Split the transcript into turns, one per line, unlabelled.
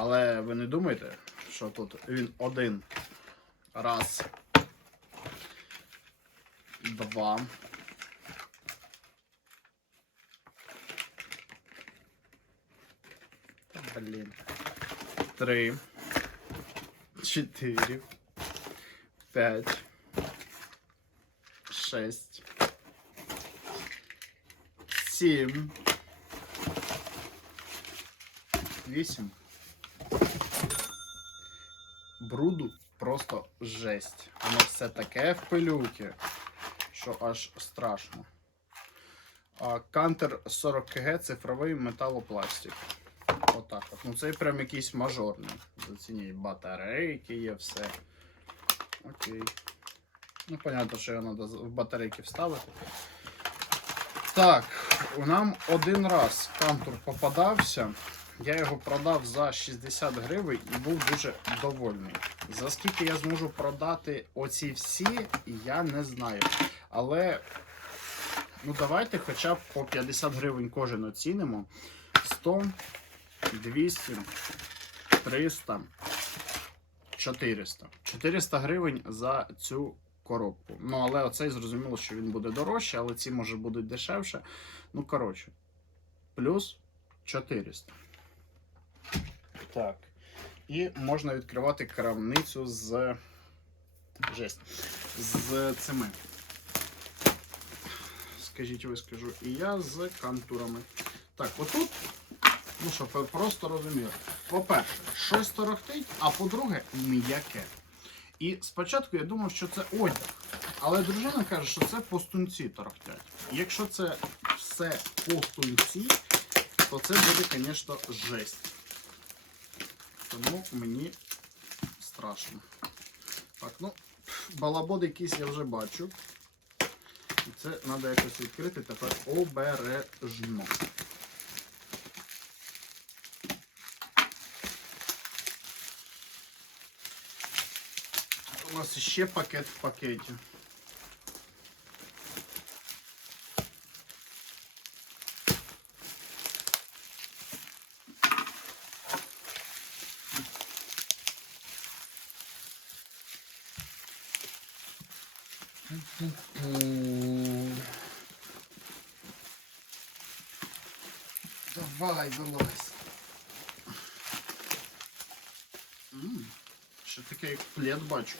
Але ви не думайте, що тут він один. Раз. Два. Блін. Три. Чотири. П'ять. Шесть. Сім. Вісім. Бруду просто жесть. Воно все таке в пилюки, що аж страшно. Кантер 40 КГ цифровий металопластик. Отак от. Ну цей прям якийсь мажорний. Зацініть батарейки є все. Окей. Ну, понятно, що його треба в батарейки вставити. Так, нам один раз кантур попадався. Я його продав за 60 гривень і був дуже довольний. За скільки я зможу продати оці всі, я не знаю. Але ну давайте хоча б по 50 гривень кожен оцінимо. 100, 200, 300, 400. 400 гривень за цю коробку. Ну, але оцей зрозуміло, що він буде дорожче, але ці може будуть дешевше. Ну, коротше, плюс 400. Так. І можна відкривати крамницю з жесть. З цими. Скажіть, ви скажу. І я з кантурами. Так, отут, ну що, просто розумію. По-перше, щось торохтить, а по-друге, м'яке. І спочатку я думав, що це одяг. Але дружина каже, що це постунці торохтять. Якщо це все постунці, то це буде, звісно, жесть. Тому мені страшно. Так, ну, балабод якийсь я вже бачу. І це треба якось відкрити тепер обережно. У нас ще пакет в пакеті. Давай, вилазь. Ще таке як плед бачу.